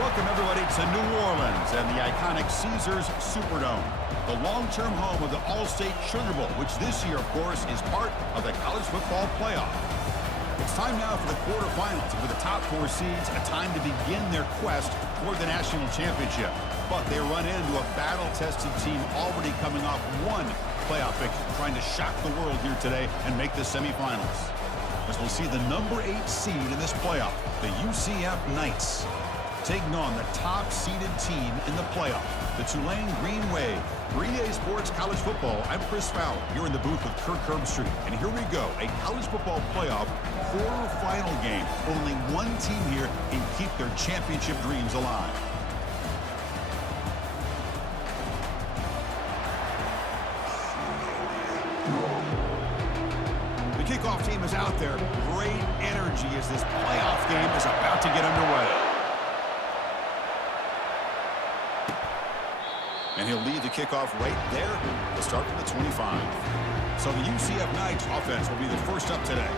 Welcome, everybody, to New Orleans and the iconic Caesars Superdome, the long-term home of the All-State Sugar Bowl, which this year, of course, is part of the college football playoff. It's time now for the quarterfinals, and for the top four seeds, a time to begin their quest toward the national championship. But they run into a battle-tested team already coming off one playoff victory, trying to shock the world here today and make the semifinals. As we'll see the number 8 seed in this playoff, the UCF Knights, taking on the top-seeded team in the playoff, the Tulane Green Wave. For EA Sports College Football, I'm Chris Fowler. You're in the booth with Kirk Herbstreit. And here we go, a college football playoff quarterfinal game. Only one team here can keep their championship dreams alive. The kickoff team is out there. Great energy as this playoff game is about to get underway. And he'll lead the kickoff right there. We'll start from the 25. So the UCF Knights offense will be the first up today.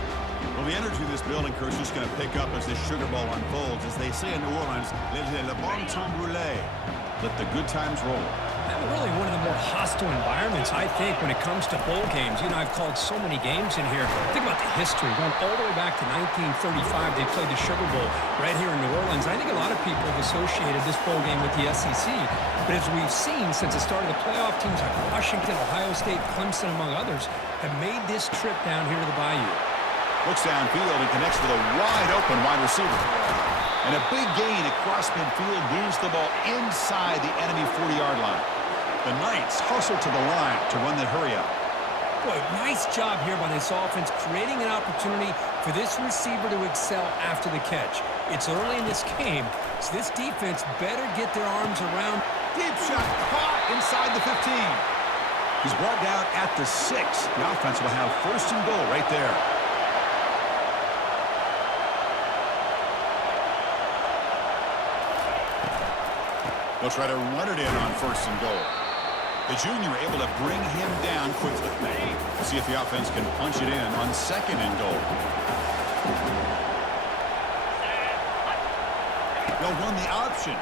Well, the energy of this building, Kirk, is just going to pick up as this Sugar Bowl unfolds. As they say in New Orleans, le bon temps brûlé. Let the good times roll. Really one of the more hostile environments, I think, when it comes to bowl games. You know, I've called so many games in here. Think about the history. Going all the way back to 1935, they played the Sugar Bowl right here in New Orleans. I think a lot of people have associated this bowl game with the SEC. But as we've seen since the start of the playoff, teams like Washington, Ohio State, Clemson, among others, have made this trip down here to the Bayou. Looks downfield and connects with a wide-open wide receiver. And a big gain across midfield moves the ball inside the enemy 40-yard line. The Knights hustle to the line to run the hurry-up. Boy, nice job here by this offense, creating an opportunity for this receiver to excel after the catch. It's early in this game, so this defense better get their arms around. Deep shot caught inside the 15. He's brought down at the 6. The offense will have first and goal right there. They'll try to run it in on first and goal. The junior able to bring him down quickly. We'll see if the offense can punch it in on second and goal. They'll run the option.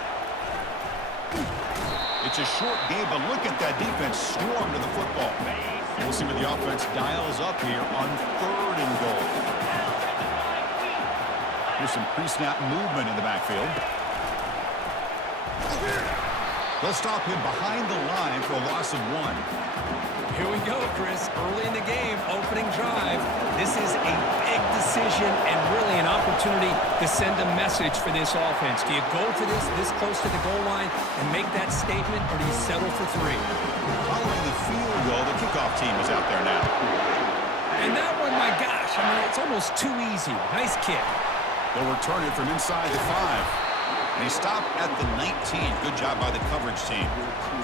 It's a short game, but look at that defense swarm to the football. We'll see what the offense dials up here on third and goal. Here's some pre-snap movement in the backfield. They'll stop him behind the line for a loss of 1. Here we go, Chris. Early in the game, opening drive. This is a big decision and really an opportunity to send a message for this offense. Do you go for this close to the goal line and make that statement, or do you settle for 3? Following the field goal, the kickoff team is out there now. And that one, my gosh, I mean, it's almost too easy. Nice kick. They'll return it from inside the 5. And he stopped at the 19. Good job by the coverage team.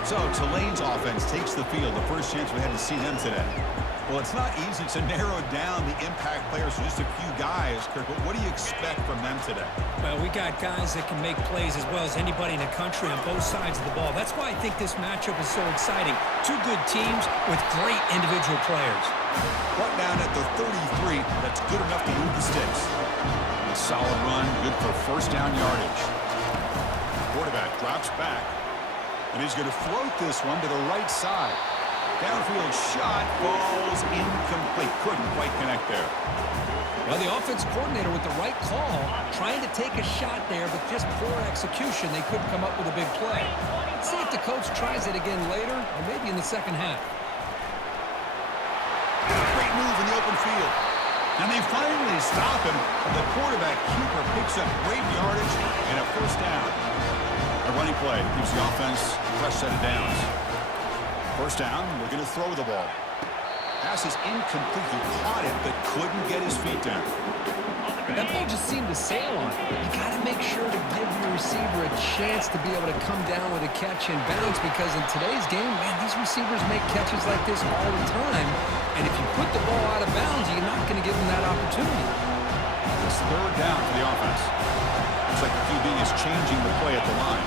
So Tulane's offense takes the field. The first chance we had to see them today. Well, it's not easy to narrow down the impact players for just a few guys, Kirk, but what do you expect from them today? Well, we got guys that can make plays as well as anybody in the country on both sides of the ball. That's why I think this matchup is so exciting. Two good teams with great individual players. Brought down at the 33. That's good enough to move the sticks. A solid run, good for first down yardage. Quarterback drops back, and he's going to float this one to the right side. Downfield shot falls incomplete. Couldn't quite connect there. Well, the offense coordinator with the right call, trying to take a shot there, but just poor execution. They couldn't come up with a big play. Let's see if the coach tries it again later, or maybe in the second half. Great move in the open field. And they finally stop him. The quarterback keeper picks up great yardage and a first down. A running play gives the offense a fresh set of downs. First down, we're going to throw the ball. Pass is incomplete. He caught it, but couldn't get his feet down. That ball just seemed to sail on it. You got to make sure to give your receiver a chance to be able to come down with a catch and bounce, because in today's game, man, these receivers make catches like this all the time. And if you put the ball out of bounds, you're not going to give them that opportunity. It's third down for the offense. Looks like the QB is changing the play at the line.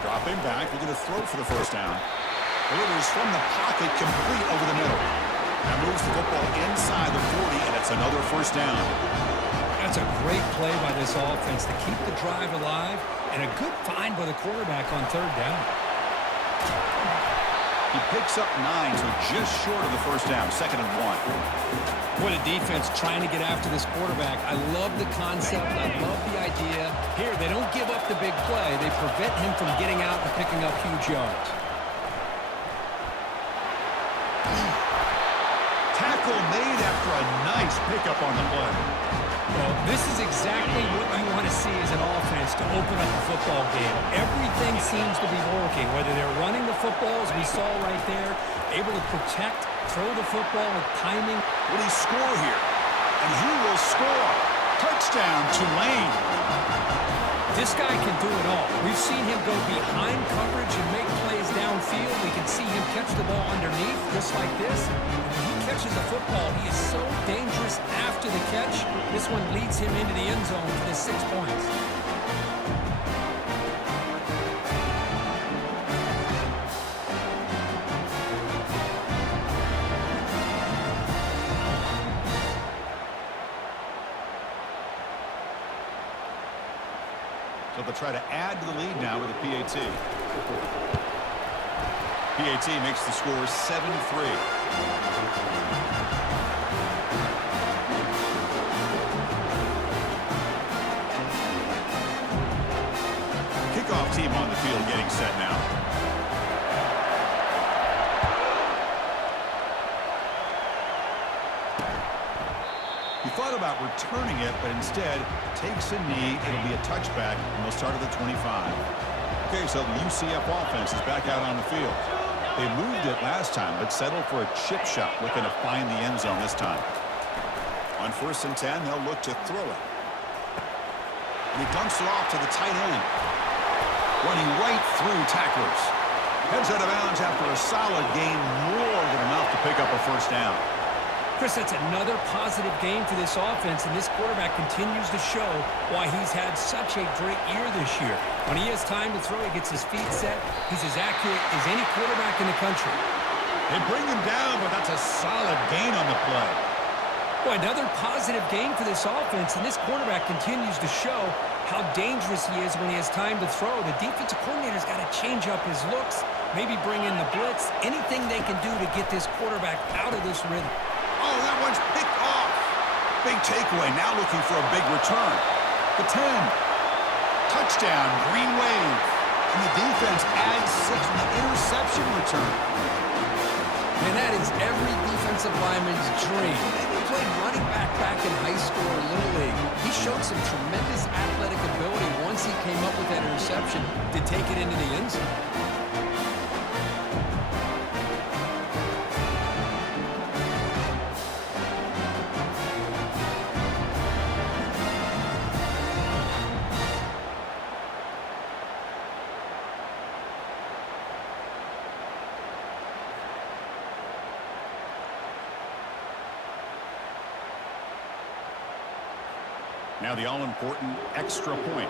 Dropping back, we're going to throw for the first down. Delivers from the pocket, complete over the middle. That moves the football inside the 40, and it's another first down. That's a great play by this offense to keep the drive alive, and a good find by the quarterback on third down. He picks up 9, so just short of the first down, 2nd and 1. What a defense trying to get after this quarterback. I love the concept. I love the idea. Here, they don't give up the big play. They prevent him from getting out and picking up huge yards. Tackle made after a nice pickup on the play. Well, this is exactly what you want to see as an offense to open up a football game. Everything seems to be working, whether they're running the football, as we saw right there, able to protect, throw the football with timing. Will he score here? And he will score. Touchdown, Tulane. This guy can do it all. We've seen him go behind coverage and make plays downfield. We can see him catch the ball underneath, just like this. When he catches the football, he is so dangerous after the catch. This one leads him into the end zone for the 6 points. So they'll try to add to the lead now with a PAT. PAT makes the score 7-3. Kickoff team on the field getting set now. He thought about returning it, but instead takes a knee. It'll be a touchback, and they'll start at the 25. Okay, so the UCF offense is back out on the field. They moved it last time, but settled for a chip shot, looking to find the end zone this time. On 1st and 10, they'll look to throw it. And he dumps it off to the tight end, running right through tacklers. Heads out of bounds after a solid gain, more than enough to pick up a first down. Chris, that's another positive game for this offense, and this quarterback continues to show why he's had such a great year this year. When he has time to throw, he gets his feet set. He's as accurate as any quarterback in the country. They bring him down, but that's a solid gain on the play. Boy, another positive game for this offense, and this quarterback continues to show how dangerous he is when he has time to throw. The defensive coordinator's got to change up his looks, maybe bring in the blitz, anything they can do to get this quarterback out of this rhythm. Oh, that one's picked off. Big takeaway. Now looking for a big return. The 10. Touchdown, Green Wave. And the defense adds 6 on the interception return. And that is every defensive lineman's dream. He played running back in high school or Little League. He showed some tremendous athletic ability once he came up with that interception to take it into the end zone. Now the all-important extra point.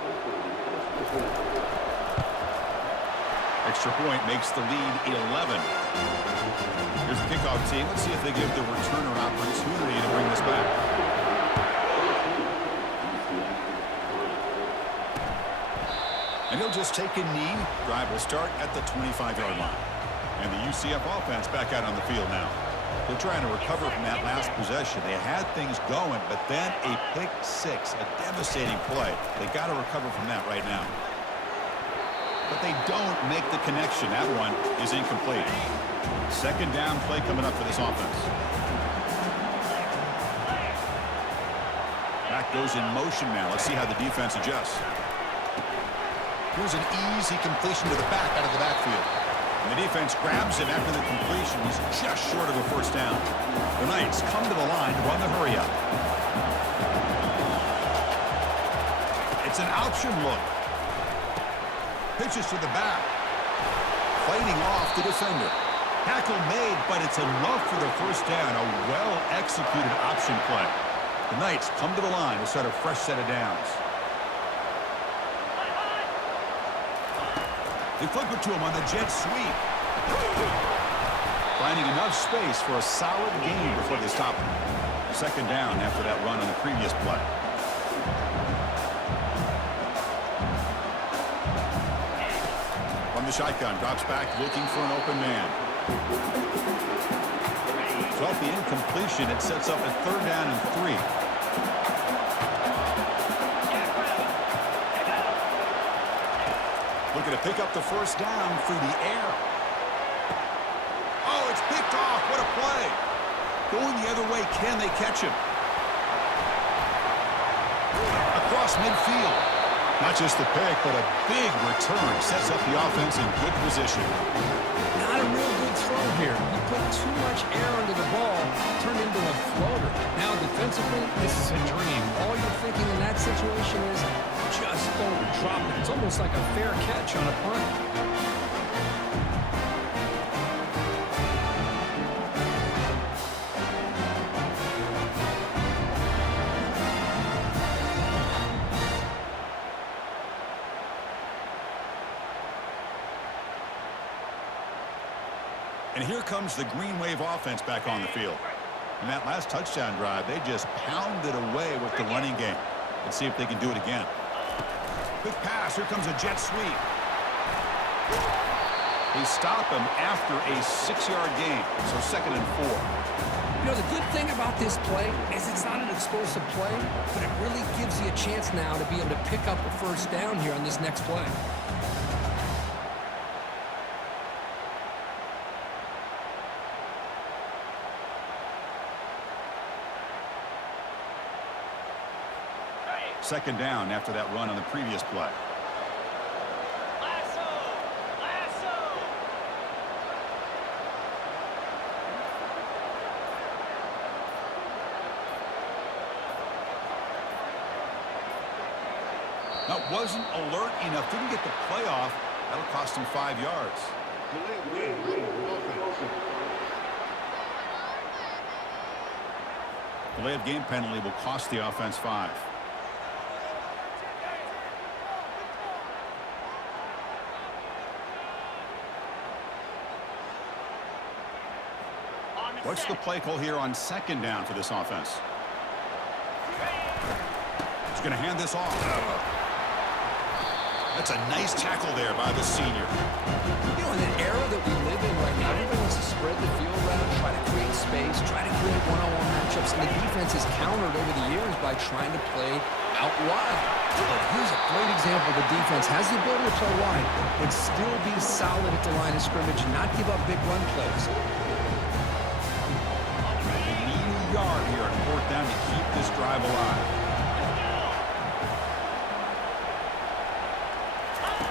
Extra point makes the lead 11. Here's the kickoff team. Let's see if they give the returner an opportunity to bring this back. And he'll just take a knee. Drive will start at the 25-yard line. And the UCF offense back out on the field now. They're trying to recover from that last possession. They had things going, but then a pick six, a devastating play. They got to recover from that right now. But they don't make the connection. That one is incomplete. 2nd down play coming up for this offense. Back goes in motion now. Let's see how the defense adjusts. Here's an easy completion to the back out of the backfield. And the defense grabs him after the completion. He's just short of a first down. The Knights come to the line to run the hurry-up. It's an option look. Pitches to the back. Fighting off the defender. Tackle made, but it's enough for the first down. A well-executed option play. The Knights come to the line to start a fresh set of downs. They flip it to him on the jet sweep. Finding enough space for a solid gain before they stop him. 2nd down after that run on the previous play. From the shotgun, drops back looking for an open man. So off the incompletion, it sets up a 3rd down and 3. Looking to pick up the 1st down through the air. Oh, it's picked off. What a play. Going the other way, can they catch him? Across midfield. Not just the pick, but a big return sets up the offense in good position. Not a real good throw here. You put too much air under the ball, turned into a floater. Now defensively, this is a dream. All you're thinking in that situation is just don't drop it. It's almost like a fair catch on a punt. And here comes the Green Wave offense back on the field. In that last touchdown drive, they just pounded away with the running game. Let's see if they can do it again. Quick pass. Here comes a jet sweep. They stop him after a 6-yard gain, so 2nd and 4. You know, the good thing about this play is it's not an explosive play, but it really gives you a chance now to be able to pick up a 1st down here on this next play. Second down after that run on the previous play. Now, wasn't alert enough. Didn't get the play off. That'll cost him 5 yards. Delay of game penalty will cost the offense 5. What's the play call here on 2nd down for this offense? He's going to hand this off. That's a nice tackle there by the senior. You know, in the era that we live in right now, everybody wants to spread the field around, try to create space, try to create one-on-one matchups, and the defense is countered over the years by trying to play out wide. But here's a great example. The defense has the ability to play wide, but still be solid at the line of scrimmage and not give up big run plays. Yard here on 4th down to keep this drive alive.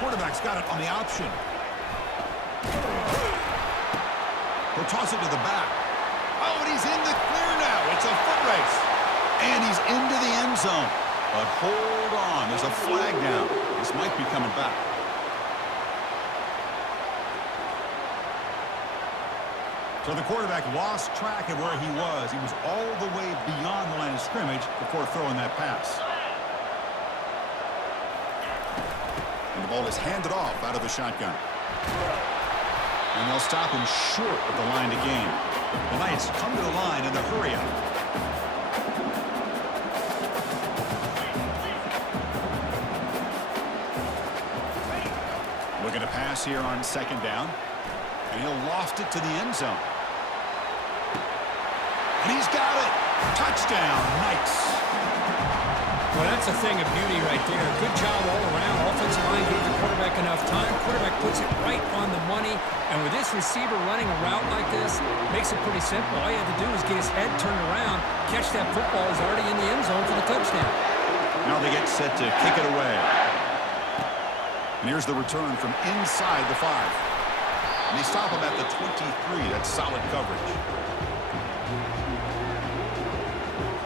Quarterback's got it on the option. He'll toss it to the back. Oh, and he's in the clear now. It's a foot race. And he's into the end zone. But hold on. There's a flag down. This might be coming back. So the quarterback lost track of where he was. He was all the way beyond the line of scrimmage before throwing that pass. And the ball is handed off out of the shotgun. And they'll stop him short of the line to gain. The Knights come to the line in the hurry-up. Looking to pass here on 2nd down. And he'll loft it to the end zone. And he's got it. Touchdown, Knights. Well, that's a thing of beauty right there. Good job all around. Offensive line gave the quarterback enough time. Quarterback puts it right on the money. And with this receiver running a route like this, makes it pretty simple. All you have to do is get his head turned around, catch that football. He's already in the end zone for the touchdown. Now they get set to kick it away. And here's the return from inside the 5. And they stop him at the 23. That's solid coverage.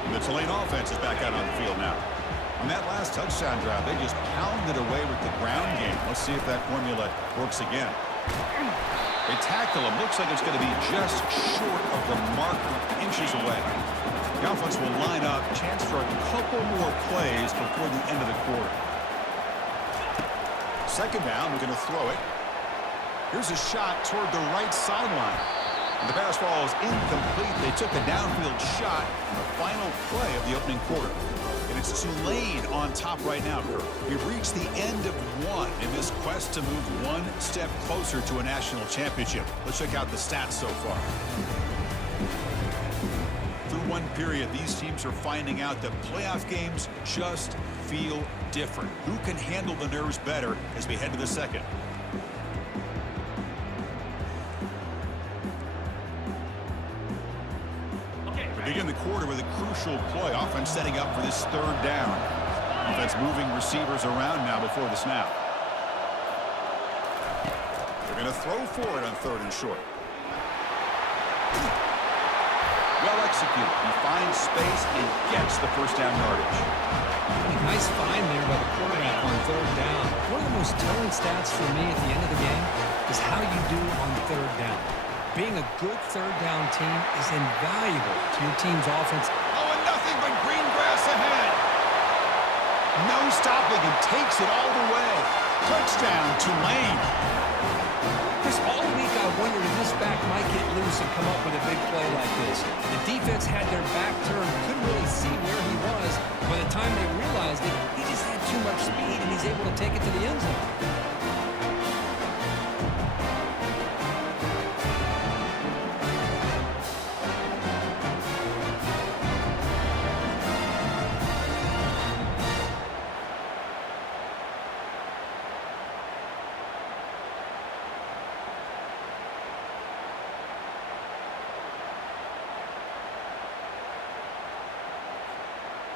And the Tulane offense is back out on the field now. On that last touchdown drive, they just pounded away with the ground game. Let's see if that formula works again. They tackle him. Looks like it's going to be just short of the mark, inches away. The offense will line up. Chance for a couple more plays before the end of the quarter. 2nd down. We're going to throw it. Here's a shot toward the right sideline. And the pass ball is incomplete. They took a downfield shot on the final play of the opening quarter. And it's It's Tulane on top right now, Kirk. We've reached the end of one in this quest to move one step closer to a national championship. Let's check out the stats so far. Through one period, these teams are finding out that playoff games just feel different. Who can handle the nerves better as we head to the second? We begin the quarter with a crucial play. Offense setting up for this third down. Offense moving receivers around now before the snap. They're going to throw for it on third and short. Well executed. He finds space and gets the first down yardage. Nice find there by the quarterback on third down. One of the most telling stats for me at the end of the game is how you do on third down. Being a good third down team is invaluable to your team's offense. Oh, and nothing but green grass ahead. No stopping and takes it all the way. Touchdown, Tulane. Just all week I wondered if this back might get loose and come up with a big play like this. The defense had their back turned, couldn't really see where he was. By the time they realized it, he just had too much speed and he's able to take it to the end zone.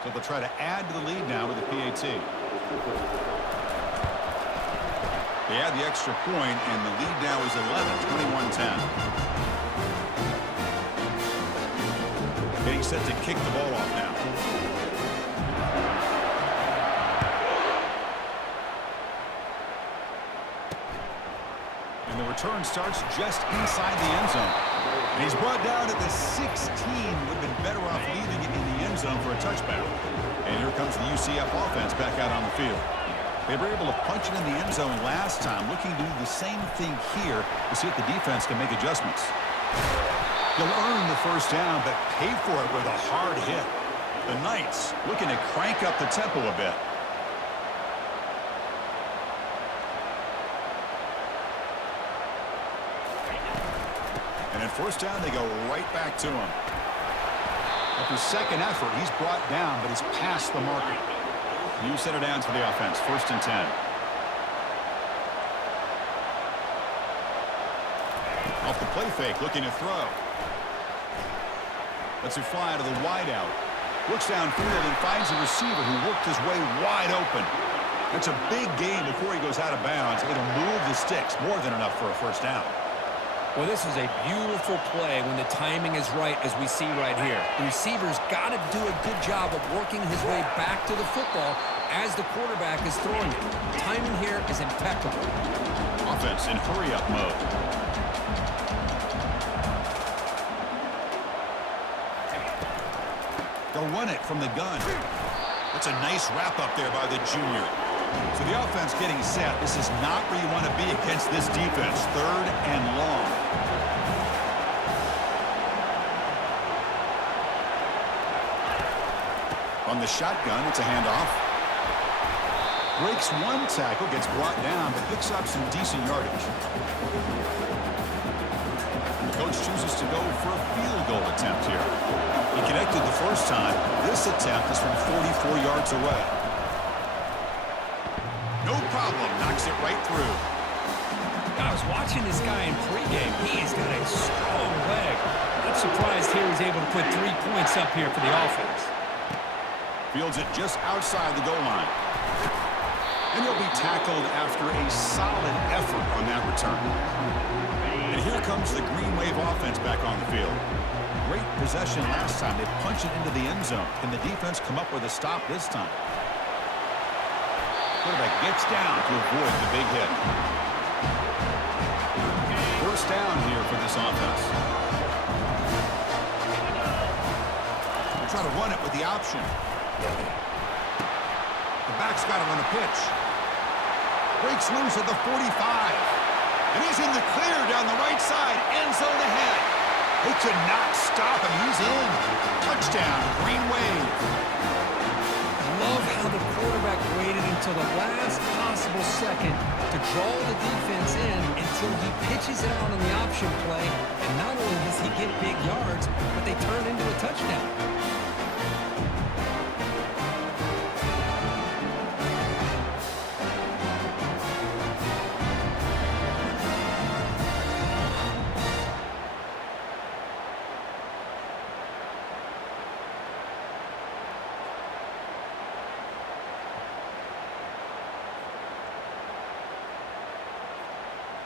So they'll try to add to the lead now with the PAT. They add the extra point, and the lead now is 11, 21-10. Getting set to kick the ball off now. And the return starts just inside the end zone. And he's brought down at the 16. Would have been better off leaving it in the end zone for a touchback. And here comes the UCF offense back out on the field. They were able to punch it in the end zone last time, looking to do the same thing here to see if the defense can make adjustments. They'll earn the first down, but pay for it with a hard hit. The Knights looking to crank up the tempo a bit. And at first down, they go right back to him. After second effort, he's brought down, but he's past the marker. New set of downs for the offense, 1st and 10. Off the play fake, looking to throw. Lets it fly to the wideout. Looks downfield and finds a receiver who worked his way wide open. That's a big gain before he goes out of bounds. It'll move the sticks, more than enough for a first down. Well, this is a beautiful play when the timing is right, as we see right here. The receiver's got to do a good job of working his way back to the football as the quarterback is throwing it. Timing here is impeccable. Offense in hurry-up mode. They'll run it from the gun. That's a nice wrap-up there by the junior. So the offense getting set. This is not where you want to be against this defense. 3rd and long. On the shotgun, it's a handoff. Breaks one tackle, gets brought down, but picks up some decent yardage. The coach chooses to go for a field goal attempt here. He connected the first time. This attempt is from 44 yards away. No problem. Knocks it right through. I was watching this guy in pregame. He has got a strong leg. Not surprised here he's able to put 3 points up here for the offense. Fields it just outside the goal line. And he'll be tackled after a solid effort on that return. And here comes the Green Wave offense back on the field. Great possession last time. They punch it into the end zone. Can the defense come up with a stop this time? Quarterback gets down to avoid the big hit. First down here for this offense. They'll try to run it with the option. The back's got to run a pitch. Breaks loose at the 45. And he's in the clear down the right side. End zone ahead. They could not stop him. He's in. Touchdown, Green Wave. love how the quarterback waited until the last possible second to draw the defense in until he pitches it out on the option play. And not only does he get big yards, but they turn into a touchdown.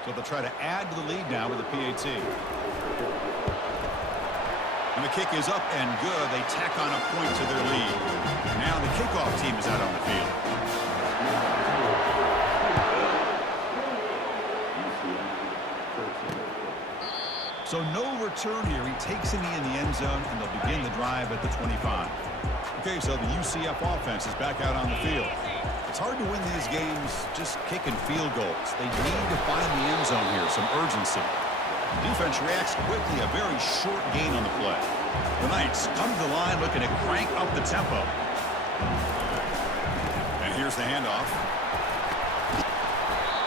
So they'll try to add to the lead now with the PAT. And the kick is up and good. They tack on a point to their lead. Now the kickoff team is out on the field. So no return here. He takes a knee in the end zone, and they'll begin the drive at the 25. Okay, so the UCF offense is back out on the field. It's hard to win these games just kicking field goals. They need to find the end zone here, some urgency. The defense reacts quickly, a very short gain on the play. The Knights come to the line looking to crank up the tempo. And here's the handoff.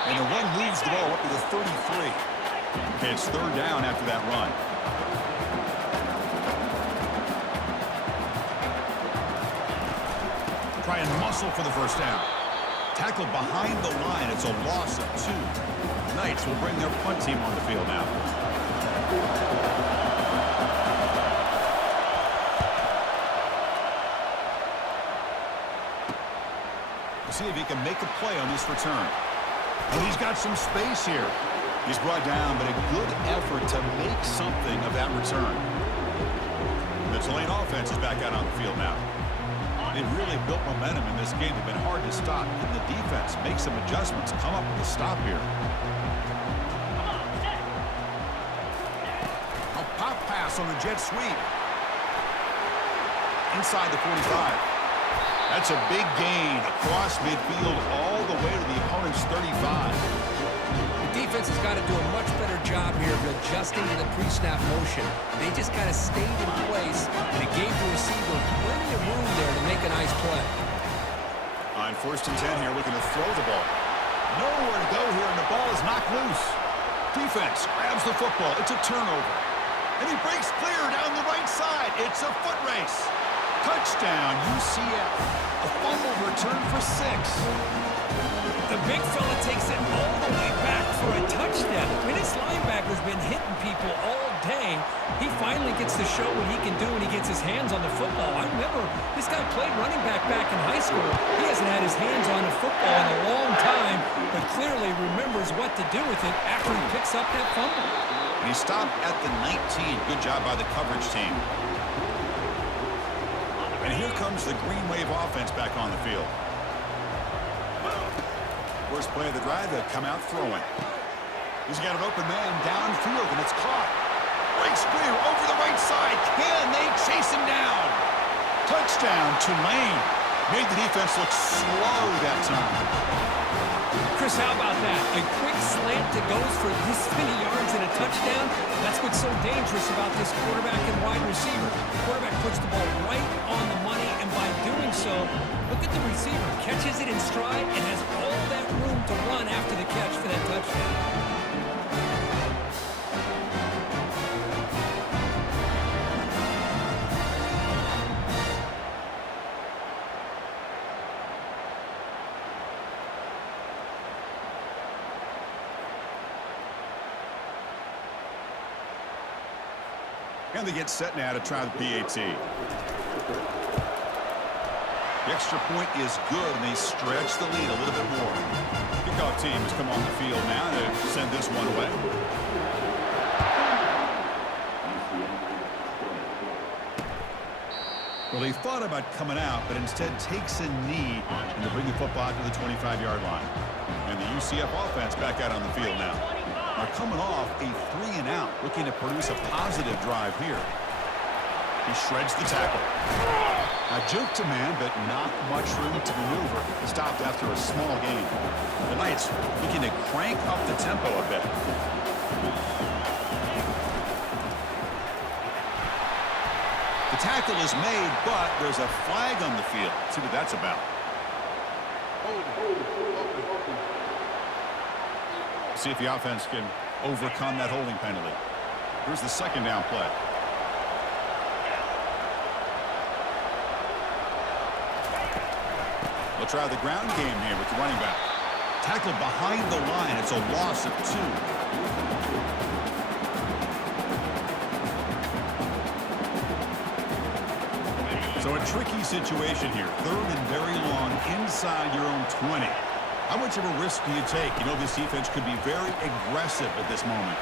And the run moves the ball up to the 33. Okay, it's third down after that run. Try and muscle for the first down. Tackled behind the line. It's a loss of 2. Knights will bring their punt team on the field now. We'll see if he can make a play on this return. And he's got some space here. He's brought down, but a good effort to make something of that return. The Tulane offense is back out on the field now. They've really built momentum in this game. They've been hard to stop. Can the defense make some adjustments, come up with a stop here? A pop pass on the jet sweep. Inside the 45. That's a big gain across midfield all the way to the opponent's 35. The defense has got to do a much better job here of adjusting to the pre-snap motion. They just kind of stayed in place, and it gave the receiver plenty of room there to make a nice play. On 1st and 10 here, looking to throw the ball. Nowhere to go here, and the ball is knocked loose. Defense grabs the football. It's a turnover. And he breaks clear down the right side. It's a foot race. Touchdown, UCF. A fumble return for 6. The big fella takes it all the way back for a touchdown. I mean, this linebacker's been hitting people all day. He finally gets to show what he can do when he gets his hands on the football. I remember this guy played running back in high school. He hasn't had his hands on a football in a long time, but clearly remembers what to do with it after he picks up that fumble. And he stopped at the 19. Good job by the coverage team. And here comes the Green Wave offense back on the field. First play of the drive, they come out throwing. He's got an open man downfield, and it's caught. Breaks clear over the right side. Can they chase him down? Touchdown, Tulane. Made the defense look slow that time. Chris, how about that? A quick slant that goes for this many yards and a touchdown. That's what's so dangerous about this quarterback and wide receiver. The quarterback puts the ball right on the money, and by doing so, look at the receiver. Catches it in stride and has all that room to run after the catch for that touchdown. And they get set now to try the PAT. The extra point is good, and they stretch the lead a little bit more. Kickoff team has come on the field now to send this one away. Well, he thought about coming out, but instead takes a knee and to bring the football to the 25-yard line. And the UCF offense back out on the field now. Are coming off a 3-and-out, looking to produce a positive drive here. He shreds the tackle. A juke to man, but not much room to maneuver. Stopped after a small gain. The Knights looking to crank up the tempo a bit. The tackle is made, but there's a flag on the field. Let's see what that's about. See if the offense can overcome that holding penalty. Here's the second down play. They'll try the ground game here with the running back. Tackled behind the line. It's a loss of 2. So a tricky situation here. Third and very long inside your own 20. How much of a risk do you take? You know, this defense could be very aggressive at this moment.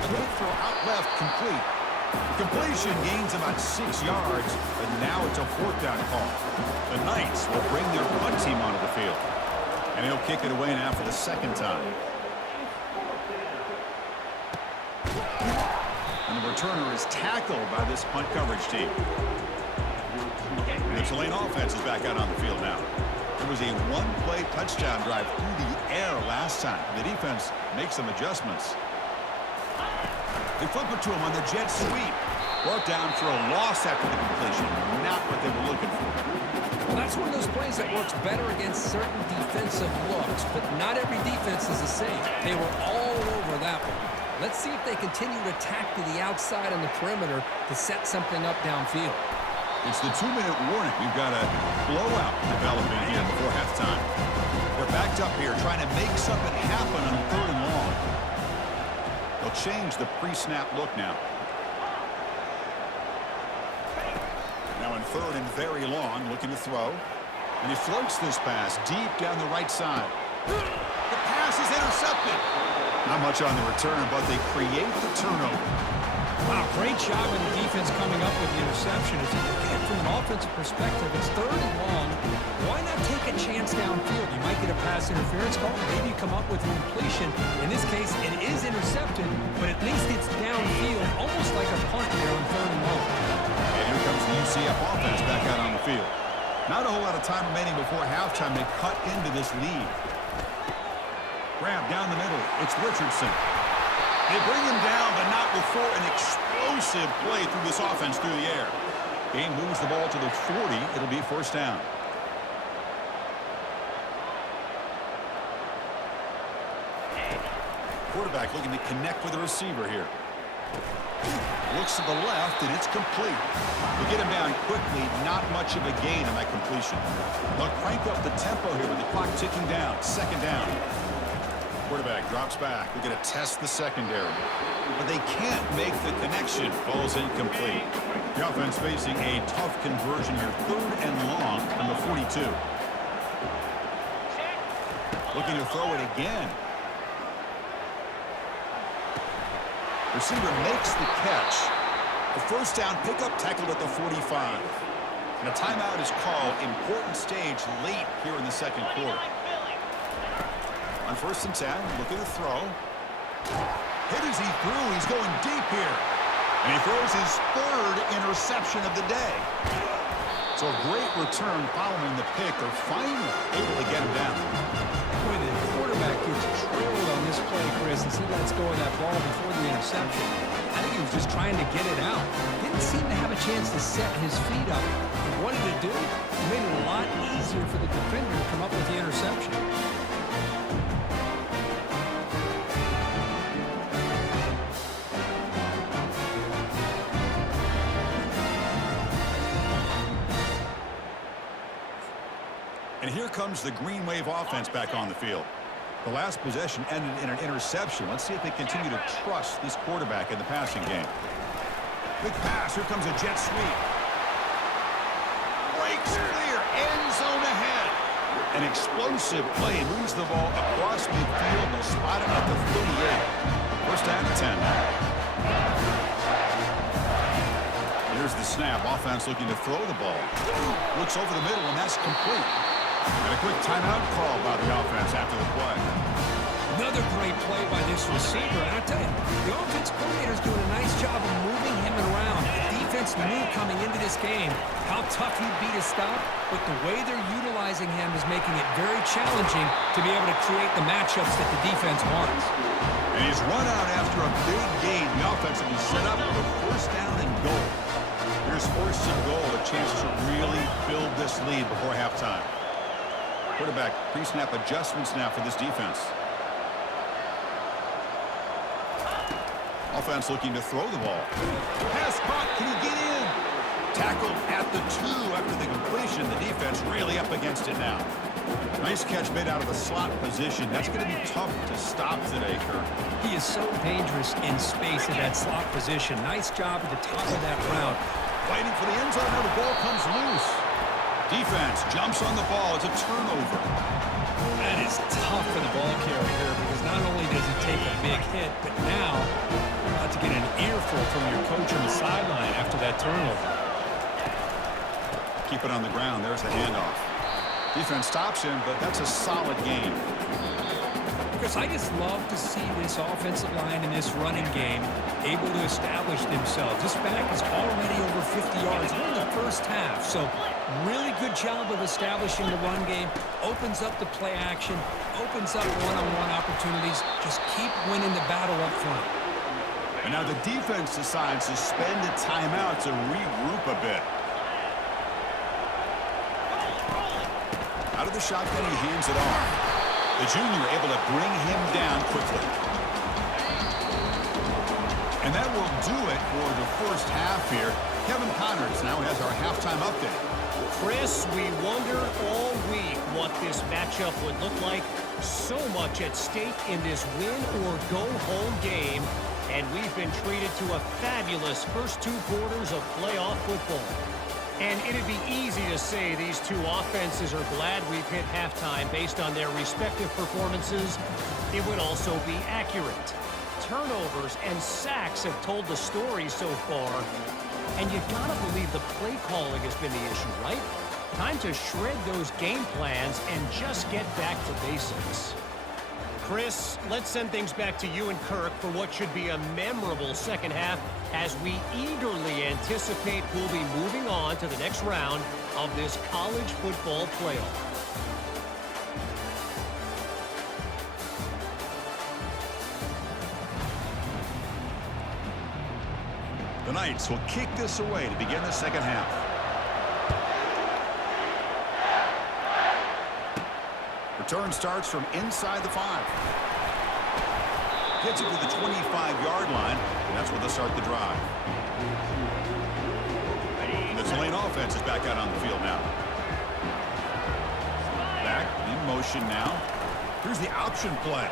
The quick throw out left, complete. Completion gains about 6 yards, but now it's a 4th down call. The Knights will bring their punt team onto the field. And he'll kick it away now for the 2nd time. And the returner is tackled by this punt coverage team. And the Tulane offense is back out on the field now. There was a one-play touchdown drive through the air last time. The defense makes some adjustments. They flip it to him on the jet sweep. Brought down for a loss after the completion. Not what they were looking for. Well, that's one of those plays that works better against certain defensive looks, but not every defense is the same. They were all over that one. Let's see if they continue to attack to the outside on the perimeter to set something up downfield. It's the 2-minute warning. We've got a blowout developing here before halftime. They're backed up here trying to make something happen on 3rd and long. They'll change the pre-snap look now. Now in 3rd and very long, looking to throw. And he floats this pass deep down the right side. The pass is intercepted. Not much on the return, but they create the turnover. Wow, great job of the defense coming up with the interception. If you look at it from an offensive perspective, it's 3rd and long. Why not take a chance downfield? You might get a pass interference call. Maybe you come up with an completion. In this case, it is intercepted, but at least it's downfield, almost like a punt there on 3rd and long. And here comes the UCF offense back out on the field. Not a whole lot of time remaining before halftime. They cut into this lead. Grab down the middle. It's Richardson. They bring him down, but not before an explosive play through this offense through the air. Game moves the ball to the 40. It'll be 1st down. Quarterback looking to connect with the receiver here. Looks to the left, and it's complete. They get him down quickly. Not much of a gain on that completion. They'll crank up the tempo here with the clock ticking down. 2nd down. Quarterback drops back. We're going to test the secondary. But they can't make the connection. Ball's incomplete. The offense facing a tough conversion here. 3rd and long from the 42. Looking to throw it again. Receiver makes the catch. The 1st down pickup tackled at the 45. And a timeout is called. Important stage late here in the 2nd quarter. On 1st and 10, looking to throw. Hit as he threw. He's going deep here. And he throws his 3rd interception of the day. So a great return following the pick. They're finally able to get him down. Boy, the quarterback gets trailed on this play, Chris, and he lets go of that ball before the interception. I think he was just trying to get it out. Didn't seem to have a chance to set his feet up. What did he do? He made it a lot easier for the defender to come up with the interception. And here comes the Green Wave offense back on the field. The last possession ended in an interception. Let's see if they continue to trust this quarterback in the passing game. Big pass. Here comes a jet sweep. Breaks clear. End zone ahead. An explosive play. Moves the ball across midfield. They'll spot it at the 38. 1st down and 10. Here's the snap. Offense looking to throw the ball. Looks over the middle, and that's complete. And a quick timeout call by the offense after the play. Another great play by this receiver. And I tell you, the offense coordinator's doing a nice job of moving him around. The defense knew coming into this game how tough he'd be to stop, but the way they're utilizing him is making it very challenging to be able to create the matchups that the defense wants. And he's run out after a big gain. The offense will be set up for 1st down and goal. Here's first and goal, a chance to really build this lead before halftime. Quarterback pre-snap adjustments now for this defense. Offense looking to throw the ball. Pass caught. Can he get in? Tackled at the 2 after the completion. The defense really up against it now. Nice catch made out of the slot position. That's going to be tough to stop today, Kirk. He is so dangerous in space in that slot position. Nice job at the top of that route. Fighting for the end zone. Now the ball comes loose. Defense jumps on the ball. It's a turnover. That is tough for the ball carrier here because not only does he take a big hit, but now you're about to get an earful from your coach on the sideline after that turnover. Keep it on the ground. There's the handoff. Defense stops him, but that's a solid game. Chris, I just love to see this offensive line in this running game able to establish themselves. This back is already over 50 yards in the first half. So really good job of establishing the run game. Opens up the play action. Opens up one-on-one opportunities. Just keep winning the battle up front. And now the defense decides to spend a timeout to regroup a bit. Out of the shotgun, he hands it off. The junior able to bring him down quickly. And that will do it for the first half here. Kevin Connors now has our halftime update. Chris, we wonder all week what this matchup would look like. So much at stake in this win-or-go-home game. And we've been treated to a fabulous first 2 quarters of playoff football. And it'd be easy to say these two offenses are glad we've hit halftime based on their respective performances. It would also be accurate. Turnovers and sacks have told the story so far. And you've got to believe the play calling has been the issue, right? Time to shred those game plans and just get back to basics. Chris, let's send things back to you and Kirk for what should be a memorable second half as we eagerly anticipate we'll be moving on to the next round of this college football playoff. The Knights will kick this away to begin the second half. Return starts from inside the 5. Gets it to the 25-yard line, and that's where they'll start the drive. And the Tulane offense is back out on the field now. Back in motion now. Here's the option play.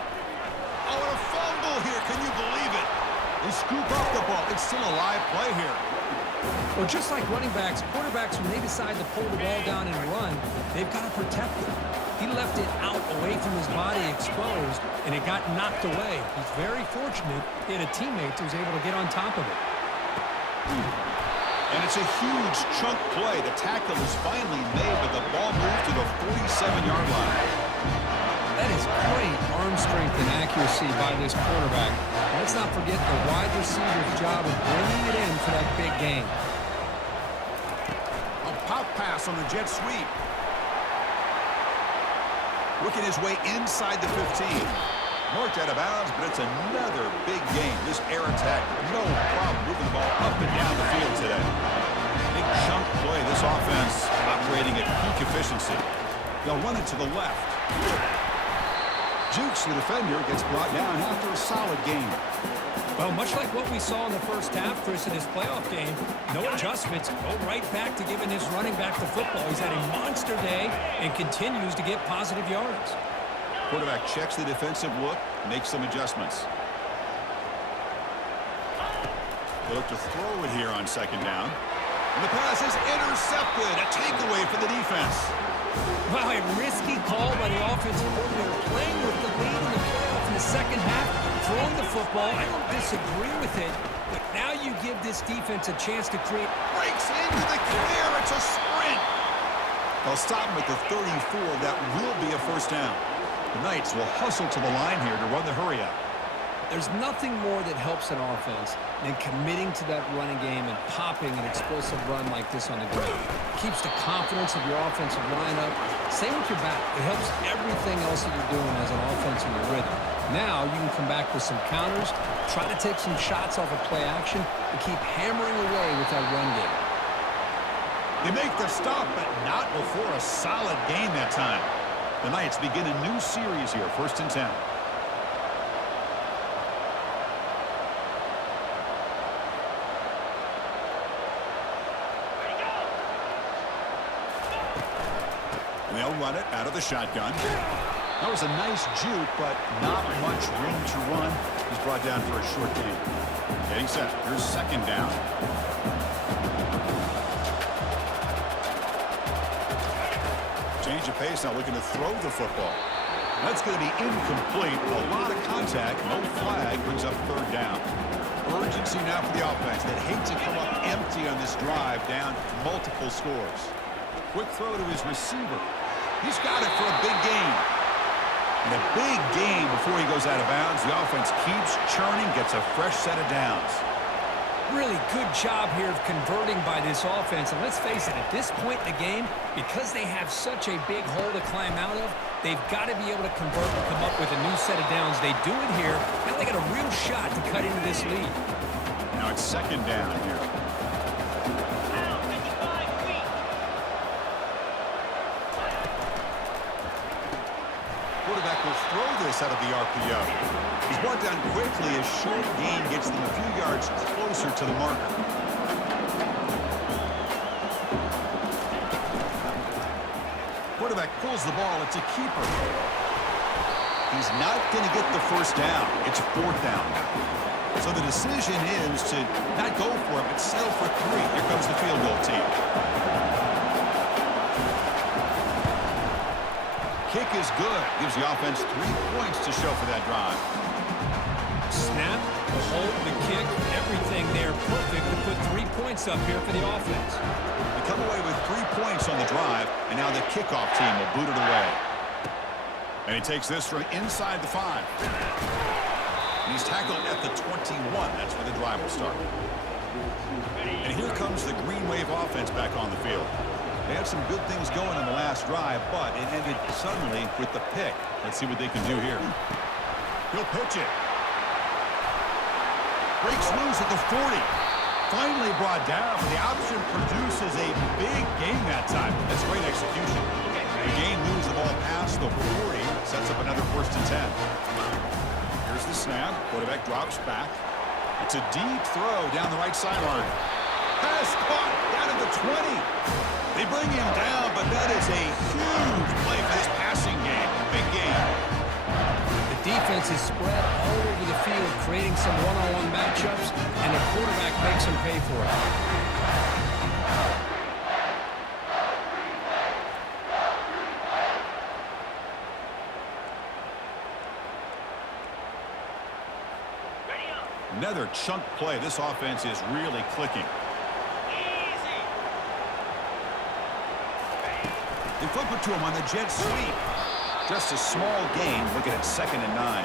Oh, and a fumble here. Can you believe it? They scoop up the ball. It's still a live play here. Well, just like running backs, quarterbacks, when they decide to pull the ball down and run, they've got to protect it. He left it out away from his body exposed, and it got knocked away. He's very fortunate he had a teammate who was able to get on top of it. And it's a huge chunk play. The tackle is finally made, but the ball moved to the 47-yard line. That is great arm strength and accuracy by this quarterback. Let's not forget the wide receiver's job of bringing it in for that big game. A pop pass on the jet sweep. Working his way inside the 15. Marked out of bounds, but it's another big game. This air attack, no problem moving the ball up and down the field today. Big chunk play. This offense operating at peak efficiency. They'll run it to the left. Jukes, the defender, gets brought down after a solid game. Well, much like what we saw in the first half, Chris, in his playoff game, no adjustments, go right back to giving his running back the football. He's had a monster day and continues to get positive yards. Quarterback checks the defensive look, makes some adjustments. They look to throw it here on second down. And the pass is intercepted. A takeaway for the defense. Wow, a risky call by the offensive coordinator, playing with the lead in the playoff in the second half, throwing the football. I don't disagree with it, but now you give this defense a chance to create. Breaks into the clear. It's a sprint. They'll stop him at the 34. That will be a first down. The Knights will hustle to the line here to run the hurry up. There's nothing more that helps an offense than committing to that running game and popping an explosive run like this on the ground. Keeps the confidence of your offensive lineup. Same with your back. It helps everything else that you're doing as an offense in your rhythm. Now you can come back with some counters, try to take some shots off of play action, and keep hammering away with that run game. They make the stop, but not before a solid gain that time. The Knights begin a new series here, 1st and 10. And they'll run it out of the shotgun. That was a nice juke, but not much room to run. He's brought down for a short gain. Getting set. Here's 2nd down. Change of pace, now looking to throw the football. That's going to be incomplete. A lot of contact, no flag, brings up 3rd down. Urgency now for the offense. They'd hate to come up empty on this drive, down multiple scores. Quick throw to his receiver. He's got it for a big gain. And a big gain before he goes out of bounds. The offense keeps churning, gets a fresh set of downs. Really good job here of converting by this offense. And let's face it, at this point in the game, because they have such a big hole to climb out of, they've got to be able to convert and come up with a new set of downs. They do it here. Now they got a real shot to cut into this lead. Now it's 2nd down here. Quarterback will throw this out of the RPO. He's brought down quickly as short gain gets them a few yards closer to the marker. Quarterback pulls the ball. It's a keeper. He's not going to get the 1st down. It's 4th down now. So the decision is to not go for it, but settle for 3. Here comes the field goal team. Kick is good. Gives the offense 3 points to show for that drive. Snap, the hold, the kick, everything there perfect to put 3 points up here for the offense. They come away with 3 points on the drive, and now the kickoff team will boot it away. And he takes this from inside the 5. And he's tackled at the 21. That's where the drive will start. And here comes the Green Wave offense back on the field. They had some good things going on the last drive, but it ended suddenly with the pick. Let's see what they can do here. He'll pitch it. Breaks loose at the 40. Finally brought down, but the option produces a big gain that time. That's great execution. The gain moves the ball past the 40. Sets up another 1st and 10. Here's the snap. Quarterback drops back. It's a deep throw down the right sideline. Pass caught down at the 20. They bring him down, but that is a huge play for this passing game. Big game. The defense is spread all over the field, creating some one-on-one matchups, and the quarterback makes them pay for it. Another chunk play. This offense is really clicking. They flip it to him on the jet sweep. Just a small gain. Looking at 2nd and 9.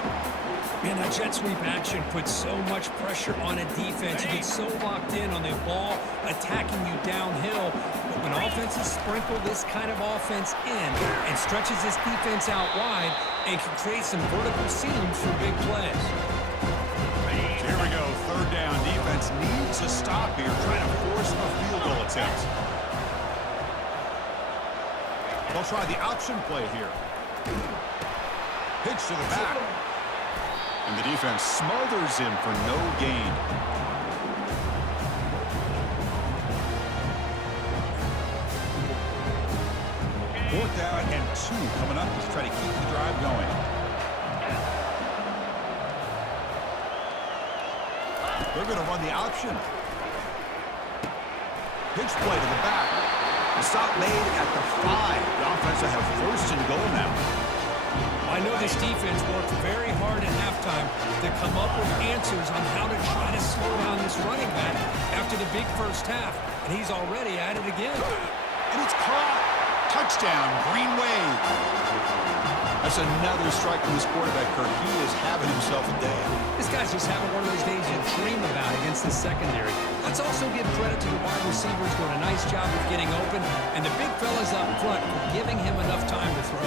Man, that jet sweep action puts so much pressure on a defense. You get so locked in on the ball attacking you downhill. But when offenses sprinkle this kind of offense in and stretches this defense out wide, and can create some vertical seams for big plays. Here we go. 3rd down. Defense needs a stop here, trying to force a field goal attempt. They'll try the option play here. Pitch to the back. And the defense smothers him for no gain. Fourth down and 2 coming up to try to keep the drive going. They're going to run the option. Pitch play to the back. The stop made at the 5. The offense will have 1st and goal now. I know this defense worked very hard at halftime to come up with answers on how to try to slow down this running back after the big 1st half. And he's already at it again. And it's caught. Touchdown, Green Wave. That's another strike from this quarterback, Kirk. He is having himself a day. This guy's just having one of those days you dream about against the secondary. Let's also give credit to the wide receivers doing a nice job of getting open, and the big fellas up front for giving him enough time to throw.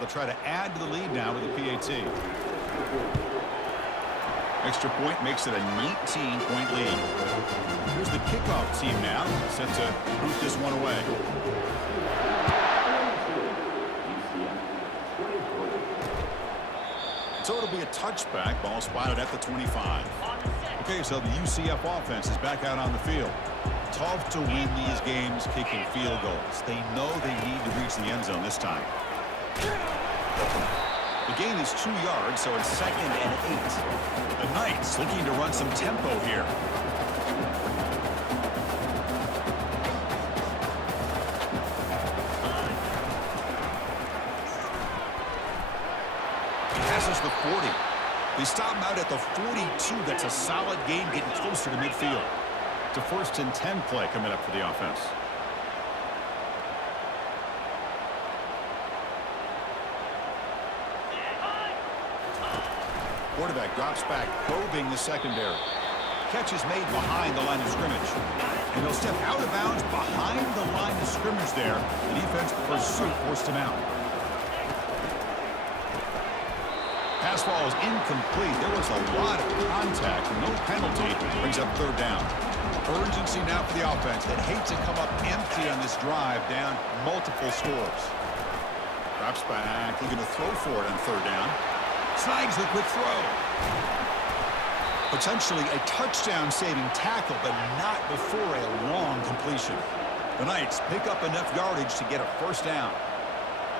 they'll try to add to the lead now with a PAT. Extra point makes it a 19-point lead. Here's the kickoff team now, set to root this one away. So it'll be a touchback. Ball spotted at the 25. Okay, so the UCF offense is back out on the field. Tough to win these games kicking field goals. They know they need to reach the end zone this time. The gain is 2 yards, so it's 2nd and 8. The Knights looking to run some tempo here. Passes the 40. They stop him out at the 42. That's a solid gain, getting closer to midfield. It's a 1st and 10 play coming up for the offense. Quarterback drops back, probing the secondary. Catch is made behind the line of scrimmage. And he'll step out of bounds behind the line of scrimmage there. The defense pursuit forced him out. Pass ball is incomplete. There was a lot of contact. No penalty. Brings up 3rd down. Urgency now for the offense that hates to come up empty on this drive, down multiple scores. Drops back. Looking to throw for it on 3rd down. Snags the quick throw. Potentially a touchdown-saving tackle, but not before a long completion. The Knights pick up enough yardage to get a 1st down.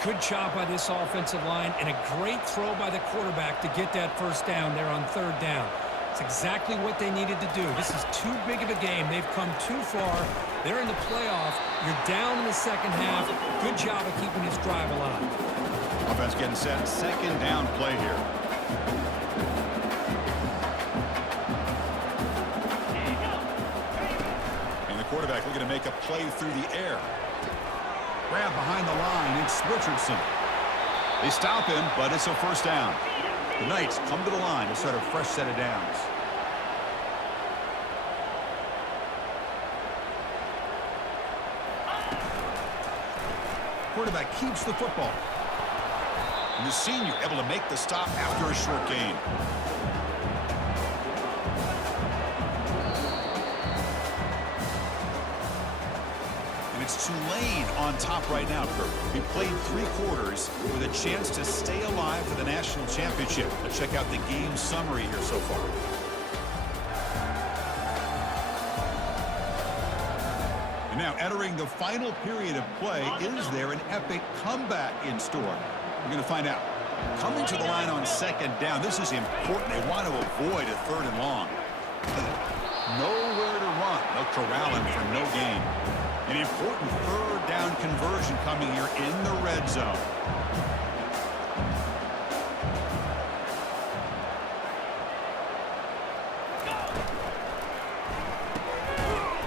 Good job by this offensive line and a great throw by the quarterback to get that 1st down there on 3rd down. It's exactly what they needed to do. This is too big of a game. They've come too far. They're in the playoff. You're down in the 2nd half. Good job of keeping this drive alive. Offense getting set. 2nd down play here. And the quarterback looking to make a play through the air. Grab behind the line. It's Richardson. They stop him, but it's a 1st down. The Knights come to the line to start a fresh set of downs. Quarterback keeps the football. And the senior able to make the stop after a short gain. And it's Tulane on top right now, Kurt. He played 3 quarters with a chance to stay alive for the national championship. Let's check out the game summary here so far. And now entering the final period of play, is there an epic comeback in store? We're going to find out. Coming to the line on 2nd down. This is important. They want to avoid a 3rd and long. Nowhere to run. They'll corral him for no gain. An important 3rd down conversion coming here in the red zone.